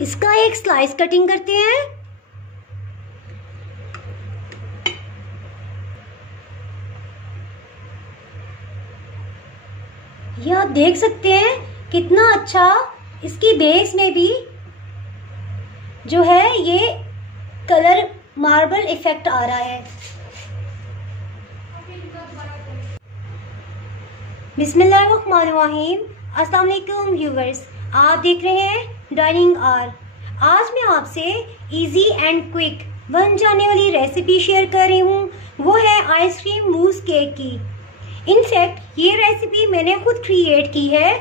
इसका एक slice cutting करते हैं। ये आप देख सकते हैं कितना अच्छा इसकी बेस में भी जो है ये कलर मार्बल इफेक्ट आ रहा है। बिस्मिल्लाहिर्रहमानिर्रहीम। अस्सलाम वालेकुम व्यूवर्स, आप देख रहे हैं डाइनिंग आर। आज मैं आपसे इजी एंड क्विक बन जाने वाली रेसिपी शेयर कर रही हूँ। वो है आइसक्रीम मूस केक की। इनफैक्ट ये रेसिपी मैंने खुद क्रिएट की है।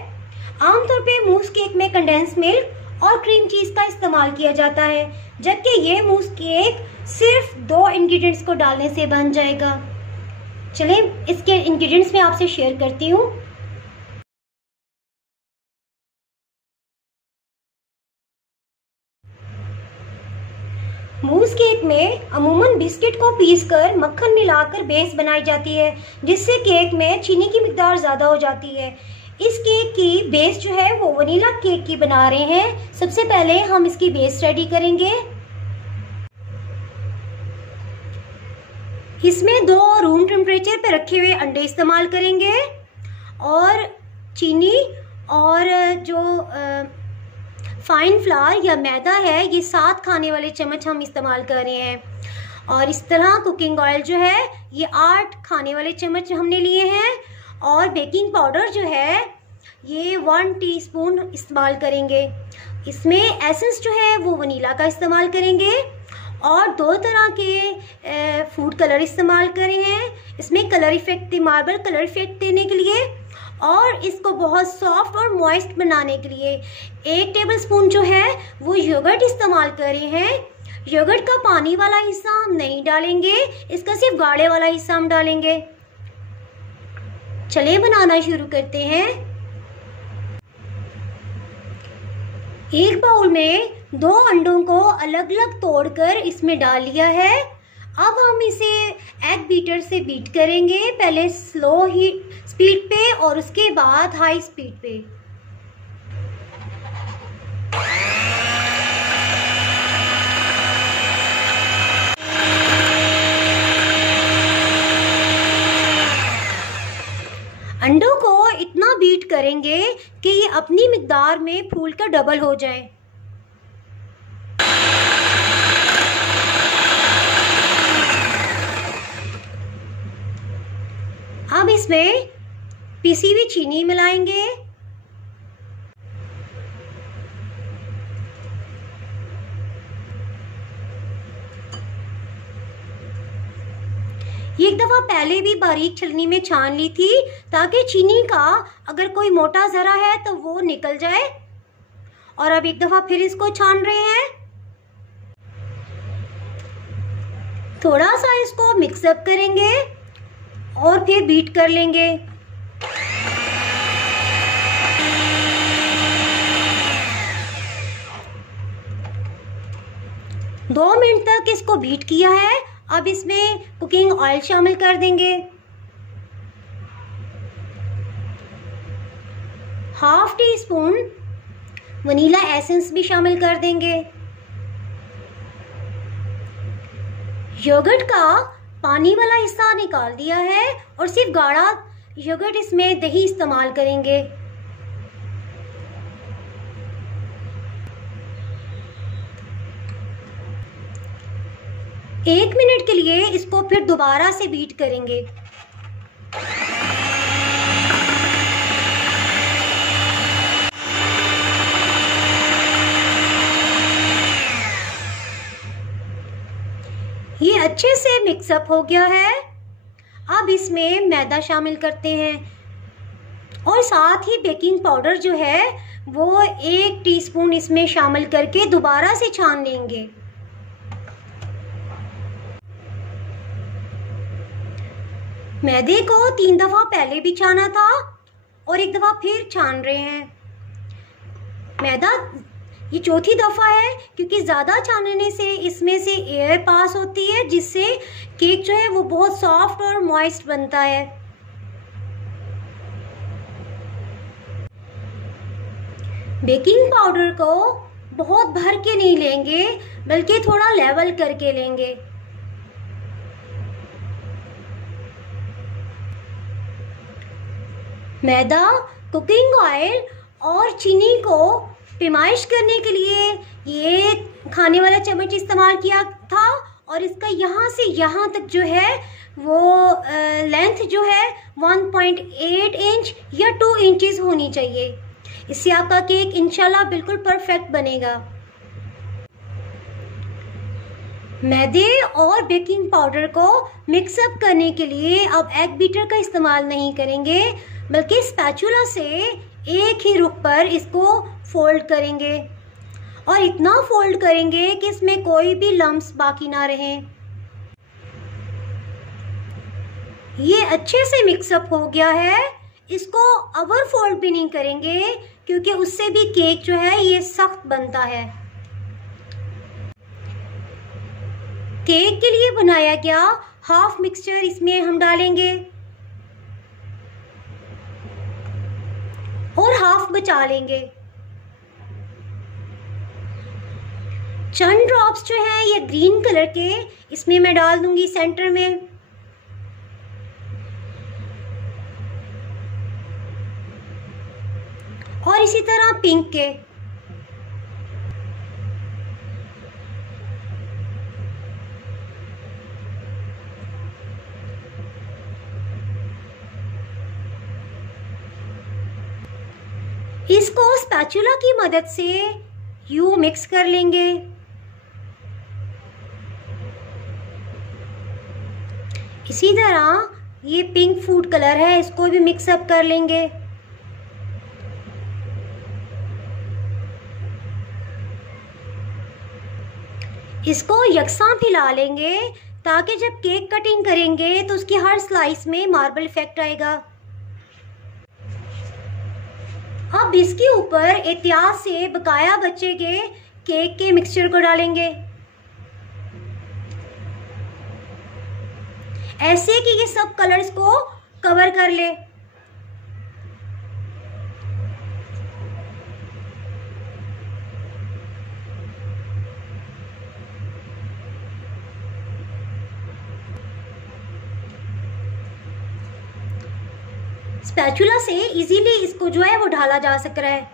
आमतौर पे मूस केक में कंडेंस मिल्क और क्रीम चीज का इस्तेमाल किया जाता है, जबकि ये मूस केक सिर्फ 2 इंग्रेडिएंट्स को डालने से बन जाएगा। चलिए इसके इंग्रेडिएंट्स मैं आपसे शेयर करती हूँ। मूस केक में अमूमन बिस्किट को पीसकर मक्खन मिलाकर बेस बनाई जाती है, जिससे केक में चीनी की मिकदार ज़्यादा हो जाती है। इस केक की बेस जो है वो वनीला केक की बना रहे हैं। सबसे पहले हम इसकी बेस रेडी करेंगे। इसमें 2 रूम टेम्परेचर पे रखे हुए अंडे इस्तेमाल करेंगे और चीनी और जो फाइन फ्लावर या मैदा है ये 7 खाने वाले चम्मच हम इस्तेमाल कर रहे हैं। और इस तरह कुकिंग ऑयल जो है ये 8 खाने वाले चम्मच हमने लिए हैं। और बेकिंग पाउडर जो है ये 1 टीस्पून इस्तेमाल करेंगे। इसमें एसेंस जो है वो वनीला का इस्तेमाल करेंगे और 2 तरह के फूड कलर इस्तेमाल करे हैं। इसमें colour effect, marble colour effect देने के लिए और इसको बहुत सॉफ्ट और मॉइस्ट बनाने के लिए 1 टेबलस्पून जो है वो योगर्ट इस्तेमाल करे हैं। योगर्ट का पानी वाला हिस्सा हम नहीं डालेंगे, इसका सिर्फ गाढ़े वाला हिस्सा हम डालेंगे। चलिए बनाना शुरू करते हैं। एक बाउल में 2 अंडों को अलग अलग तोड़कर इसमें डाल लिया है। अब हम इसे एग बीटर से बीट करेंगे, पहले स्लो ही स्पीड पे और उसके बाद हाई स्पीड पे। अंडों को इतना बीट करेंगे कि ये अपनी मिकदार में फूलकर डबल हो जाए। अब इसमें पिसी हुई चीनी मिलाएंगे। ये एक दफ़ा पहले भी बारीक छलनी में छान ली थी ताकि चीनी का अगर कोई मोटा ज़रा है तो वो निकल जाए। और अब एक दफ़ा फिर इसको छान रहे हैं। थोड़ा सा इसको मिक्सअप करेंगे और फिर बीट कर लेंगे। दो मिनट तक इसको बीट किया है। अब इसमें कुकिंग ऑयल शामिल कर देंगे। Half tea spoon vanilla essence भी शामिल कर देंगे। योगर्ट का पानी वाला हिस्सा निकाल दिया है और सिर्फ गाढ़ा योगर्ट इसमें दही इस्तेमाल करेंगे। एक मिनट के लिए इसको फिर दोबारा से बीट करेंगे। ये अच्छे से मिक्सअप हो गया है। अब इसमें मैदा शामिल करते हैं और साथ ही बेकिंग पाउडर जो है वो 1 टीस्पून इसमें शामिल करके दोबारा से छान लेंगे। मैदे को 3 दफ़ा पहले भी छाना था और एक दफ़ा फिर छान रहे हैं। मैदा ये चौथी दफ़ा है क्योंकि ज़्यादा छानने से इसमें से एयर पास होती है, जिससे केक जो है वो बहुत सॉफ्ट और मॉइस्ट बनता है। बेकिंग पाउडर को बहुत भर के नहीं लेंगे, बल्कि थोड़ा लेवल करके लेंगे। मैदा, कुकिंग ऑयल और चीनी को पैमाइश करने के लिए ये खाने वाला चम्मच इस्तेमाल किया था, और इसका यहाँ से यहाँ तक जो है वो लेंथ जो है 1.8 इंच या 2 इंचेस होनी चाहिए। इससे आपका केक इंशाल्लाह बिल्कुल परफेक्ट बनेगा। मैदे और बेकिंग पाउडर को मिक्सअप करने के लिए अब एग बीटर का इस्तेमाल नहीं करेंगे, बल्कि स्पैचुला से एक ही रुख पर इसको फोल्ड करेंगे, और इतना फोल्ड करेंगे कि इसमें कोई भी लम्प्स बाकी ना रहें। ये अच्छे से मिक्सअप हो गया है। इसको ओवर फोल्ड भी नहीं करेंगे, क्योंकि उससे भी केक जो है ये सख्त बनता है। केक के लिए बनाया गया हाफ मिक्सचर इसमें हम डालेंगे और हाफ बचा लेंगे। चंद ड्रॉप्स जो है ये ग्रीन कलर के इसमें मैं डाल दूंगी सेंटर में। और इसी तरह पिंक के। इसको स्पैचुला की मदद से यूं मिक्स कर लेंगे। इसी तरह ये पिंक फूड कलर है, इसको भी मिक्स अप कर लेंगे। इसको यकसां फैला लेंगे, ताकि जब केक कटिंग करेंगे तो उसकी हर स्लाइस में मार्बल इफेक्ट आएगा। अब इसके ऊपर एहतियात से बकाया बचे के केक के मिक्सचर को डालेंगे, ऐसे कि ये सब कलर्स को कवर कर ले। स्पैचुला से इजीली इसको जो है वो ढाला जा सक रहा है।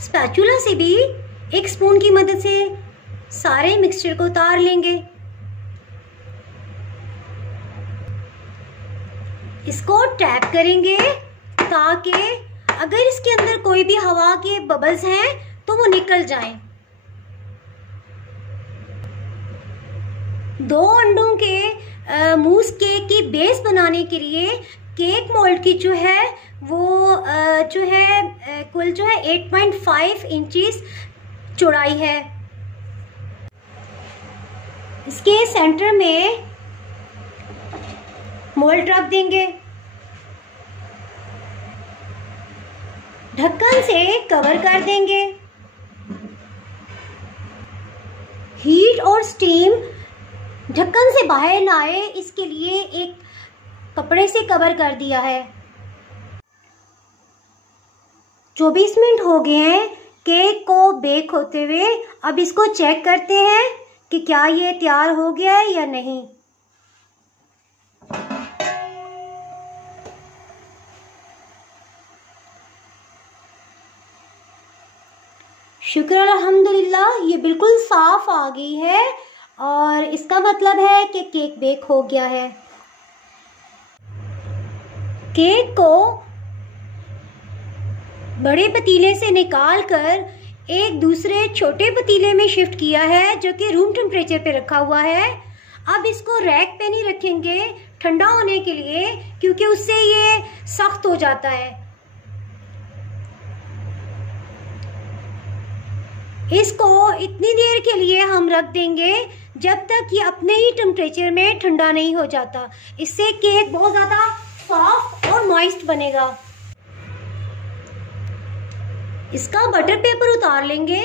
स्पैचुला से भी एक स्पून की मदद से सारे मिक्सचर को उतार लेंगे। इसको टैप करेंगे, ताकि अगर इसके अंदर कोई भी हवा के बबल्स हैं तो वो निकल जाएं। 2 अंडों के मूस केक की बेस बनाने के लिए केक मोल्ड की जो है वो जो है कुल जो है 8.5 इंचेस चौड़ाई है। इसके सेंटर में मोल्ड रख देंगे, ढक्कन से कवर कर देंगे। हीट और स्टीम ढक्कन से बाहर ना आए, इसके लिए एक कपड़े से कवर कर दिया है। 24 मिनट हो गए हैं केक को बेक होते हुए। अब इसको चेक करते हैं कि क्या ये तैयार हो गया है या नहीं। शुक्र अल्हम्दुलिल्लाह, ये बिल्कुल साफ आ गई है, और इसका मतलब है कि केक बेक हो गया है। केक को बड़े पतीले से निकाल कर एक दूसरे छोटे पतीले में शिफ्ट किया है, जो कि रूम टेम्परेचर पे रखा हुआ है। अब इसको रैक पे नहीं रखेंगे ठंडा होने के लिए, क्योंकि उससे ये सख्त हो जाता है। इसको इतनी देर के लिए हम रख देंगे जब तक ये अपने ही टेम्परेचर में ठंडा नहीं हो जाता। इससे केक बहुत ज़्यादा सॉफ्ट और मॉइस्ट बनेगा। इसका बटर पेपर उतार लेंगे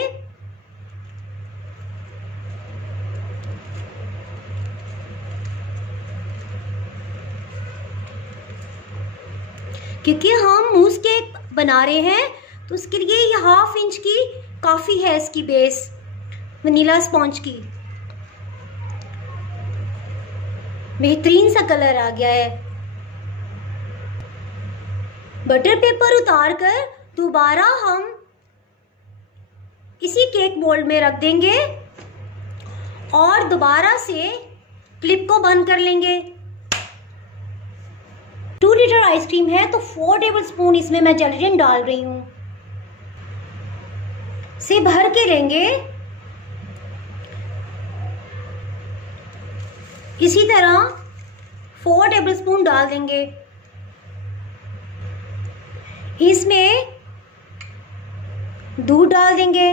क्योंकि हम मूस केक बना रहे हैं तो उसके लिए ये 1/2 इंच की काफ़ी है इसकी बेस वनीला स्पॉन्ज की। बेहतरीन सा कलर आ गया है। बटर पेपर उतार कर दोबारा हम इसी केक मोल्ड में रख देंगे और दोबारा से क्लिप को बंद कर लेंगे। 2 लीटर आइसक्रीम है तो 4 टेबलस्पून इसमें मैं जेलेटिन डाल रही हूँ। से भर के लेंगे। इसी तरह 4 टेबलस्पून डाल देंगे। इसमें दूध डाल देंगे।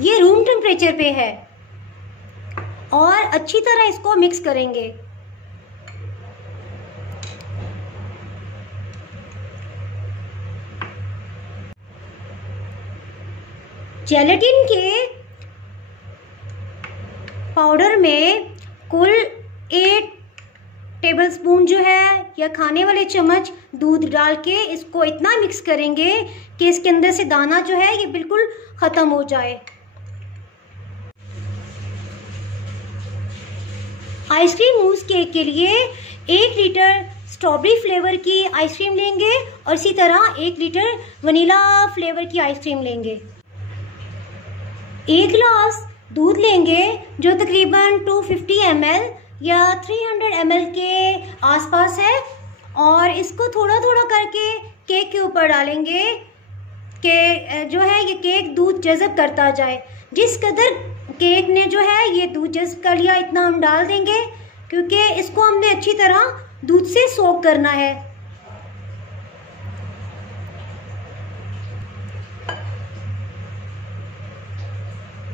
ये रूम टेम्परेचर पे है और अच्छी तरह इसको मिक्स करेंगे। जेलेटिन के पाउडर में कुल 8 टेबलस्पून जो है या खाने वाले चम्मच दूध डाल के इसको इतना मिक्स करेंगे कि इसके अंदर से दाना जो है ये बिल्कुल ख़त्म हो जाए। आइसक्रीम मूस केक के लिए 1 लीटर स्ट्रॉबेरी फ्लेवर की आइसक्रीम लेंगे और इसी तरह 1 लीटर वनीला फ्लेवर की आइसक्रीम लेंगे। 1 गिलास दूध लेंगे जो तकरीबन 250 ml या 300 ml के आसपास है और इसको थोड़ा थोड़ा करके केक के ऊपर डालेंगे कि जो है ये केक दूध जज़ब करता जाए। जिस कदर केक ने जो है ये दूध जज़ब कर लिया इतना हम डाल देंगे क्योंकि इसको हमने अच्छी तरह दूध से सोक करना है।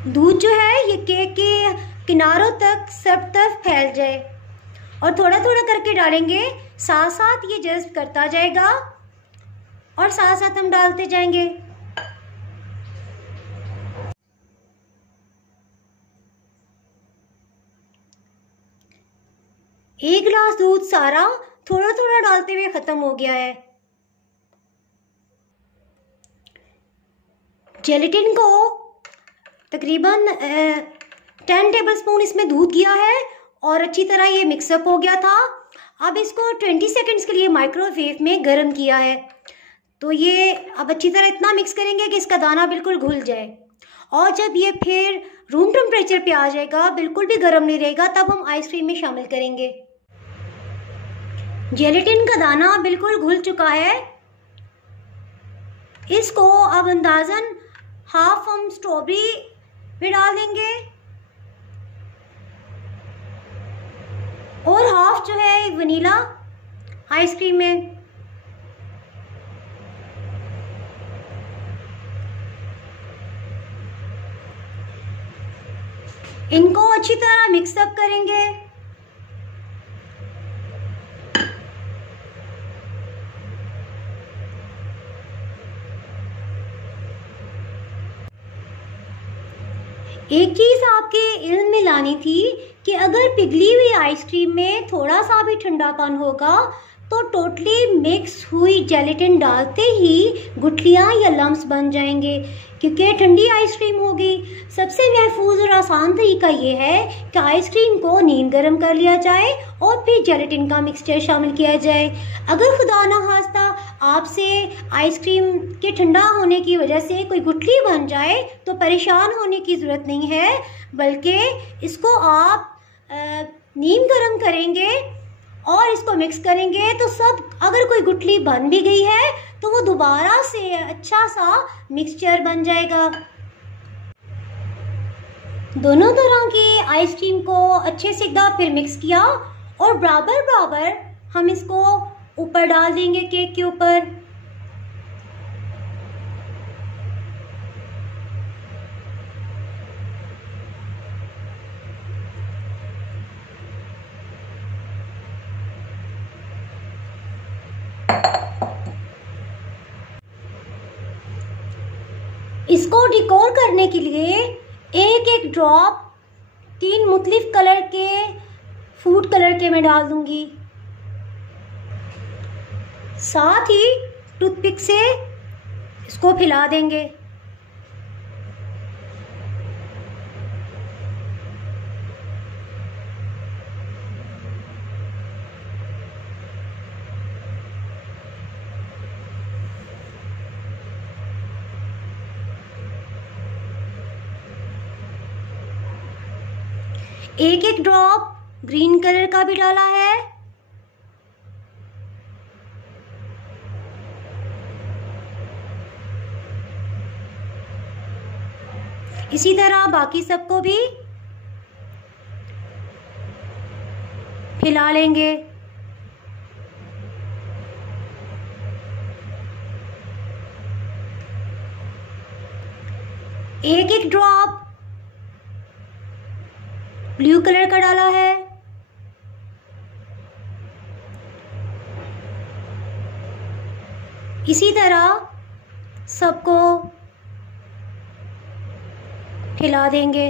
दूध जो है ये केक के किनारों तक सब तरफ फैल जाए और थोड़ा थोड़ा करके डालेंगे। साथ साथ ये जज़ब करता जाएगा और साथ साथ हम डालते जाएंगे। एक गिलास दूध सारा थोड़ा थोड़ा डालते हुए खत्म हो गया है। जेलेटिन को तकरीबन 10 टेबलस्पून इसमें दूध किया है और अच्छी तरह ये मिक्सअप हो गया था। अब इसको 20 सेकंड्स के लिए माइक्रोवेव में गर्म किया है। तो ये अब अच्छी तरह इतना मिक्स करेंगे कि इसका दाना बिल्कुल घुल जाए और जब ये फिर रूम टेम्परेचर पे आ जाएगा, बिल्कुल भी गर्म नहीं रहेगा, तब हम आइसक्रीम में शामिल करेंगे। जेलेटिन का दाना बिल्कुल घुल चुका है। इसको अब अंदाजन हाफ हम स्ट्रॉबेरी में डाल देंगे और हाफ जो है वनीला आइसक्रीम में। इनको अच्छी तरह मिक्सअप करेंगे। एक चीज़ आपके इल्म में लानी थी कि अगर पिघली हुई आइसक्रीम में थोड़ा सा भी ठंडापन होगा तो टोटली मिक्स हुई जेलेटिन डालते ही गुठलियाँ या लम्स बन जाएंगे क्योंकि ठंडी आइसक्रीम होगी। सबसे महफूज और आसान तरीका ये है कि आइसक्रीम को नीम गर्म कर लिया जाए और फिर जेलेटिन का मिक्सचर शामिल किया जाए। अगर खुदा ना खास्ता आपसे आइसक्रीम के ठंडा होने की वजह से कोई गुठली बन जाए तो परेशान होने की ज़रूरत नहीं है, बल्कि इसको आप नीम गर्म करेंगे और इसको मिक्स करेंगे तो सब, अगर कोई गुठली बन भी गई है तो वो दोबारा से अच्छा सा मिक्सचर बन जाएगा। दोनों तरह की आइसक्रीम को अच्छे से एक दफ़ा फिर मिक्स किया और बराबर बराबर हम इसको ऊपर डाल देंगे केक के ऊपर। इसको डेकोर करने के लिए एक एक ड्रॉप 3 मुख्तलिफ कलर के फूड कलर के मैं डाल दूंगी। साथ ही टूथपिक से इसको फैला देंगे। एक एक ड्रॉप ग्रीन कलर का भी डाला है। इसी तरह बाकी सबको भी फैला लेंगे। एक एक ड्रॉप ब्लू कलर का डाला है। इसी तरह सबको फैला देंगे।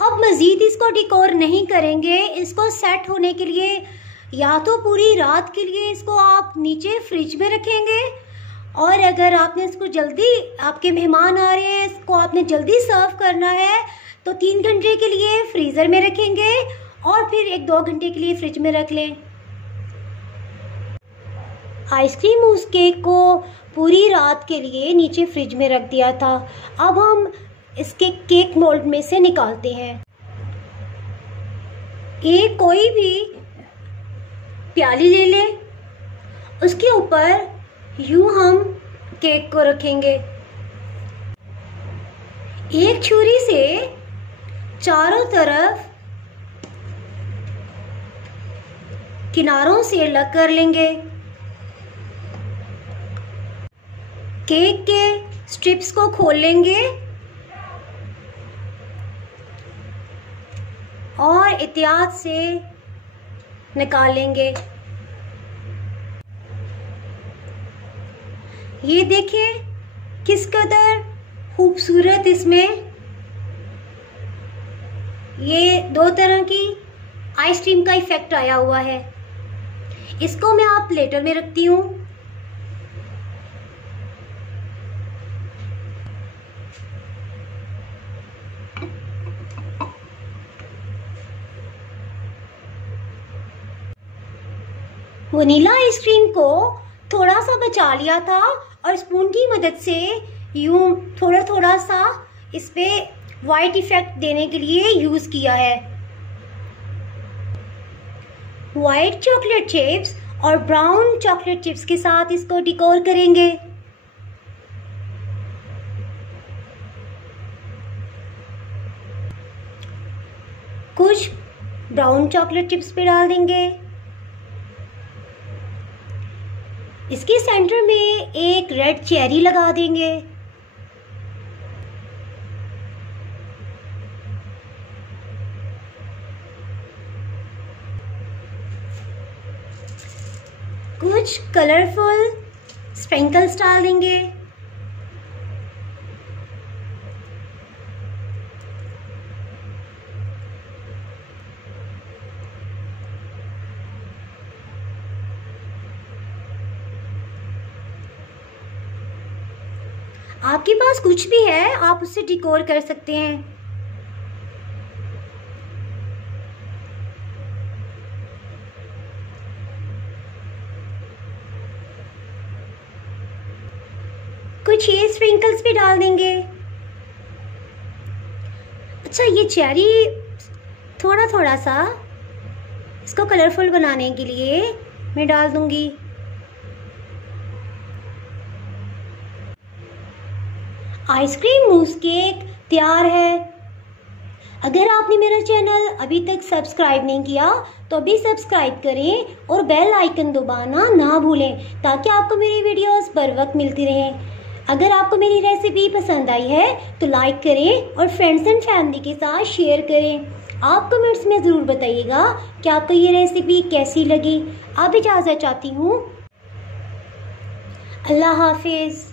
अब मज़ीद इसको डिकोर नहीं करेंगे। इसको सेट होने के लिए या तो पूरी रात के लिए इसको आप नीचे फ्रिज में रखेंगे, और अगर आपने इसको जल्दी, आपके मेहमान आ रहे हैं, इसको आपने जल्दी सर्व करना है तो 3 घंटे के लिए फ्रीज़र में रखेंगे और फिर 1-2 घंटे के लिए फ्रिज में रख लें। आइसक्रीम मूस केक को पूरी रात के लिए नीचे फ्रिज में रख दिया था। अब हम इसके केक मोल्ड में से निकालते हैं। एक कोई भी प्याली ले लें, उसके ऊपर यूं हम केक को रखेंगे। एक छुरी से चारों तरफ किनारों से अलग कर लेंगे। केक के स्ट्रिप्स को खोल लेंगे और एहतियात से निकाल लेंगे। ये देखिए किस कदर खूबसूरत इसमें ये 2 तरह की आइसक्रीम का इफेक्ट आया हुआ है। इसको मैं आप प्लेटर में रखती हूँ। वनीला आइसक्रीम को थोड़ा सा बचा लिया था और स्पून की मदद से यूं थोड़ा थोड़ा सा इस पे वाइट इफेक्ट देने के लिए यूज किया है। वाइट चॉकलेट चिप्स और ब्राउन चॉकलेट चिप्स के साथ इसको डिकोर करेंगे। कुछ ब्राउन चॉकलेट चिप्स पे डाल देंगे। इसके सेंटर में एक रेड चेरी लगा देंगे। कुछ कलरफुल स्प्रिंकल्स डाल देंगे। आपके पास कुछ भी है आप उससे डिकोर कर सकते हैं। कुछ ये स्प्रिंकल्स भी डाल देंगे। अच्छा, ये चेरी थोड़ा थोड़ा सा इसको कलरफुल बनाने के लिए मैं डाल दूंगी। आइसक्रीम मूस केक तैयार है। अगर आपने मेरा चैनल अभी तक सब्सक्राइब नहीं किया तो अभी सब्सक्राइब करें और बेल आइकन दबाना ना भूलें ताकि आपको मेरी वीडियोस बर वक्त मिलती रहें। अगर आपको मेरी रेसिपी पसंद आई है तो लाइक करें और फ्रेंड्स एंड फैमिली के साथ शेयर करें। आप कमेंट्स में ज़रूर बताइएगा कि आपको ये रेसिपी कैसी लगी। अब इजाज़त चाहती हूँ। अल्लाह हाफिज़।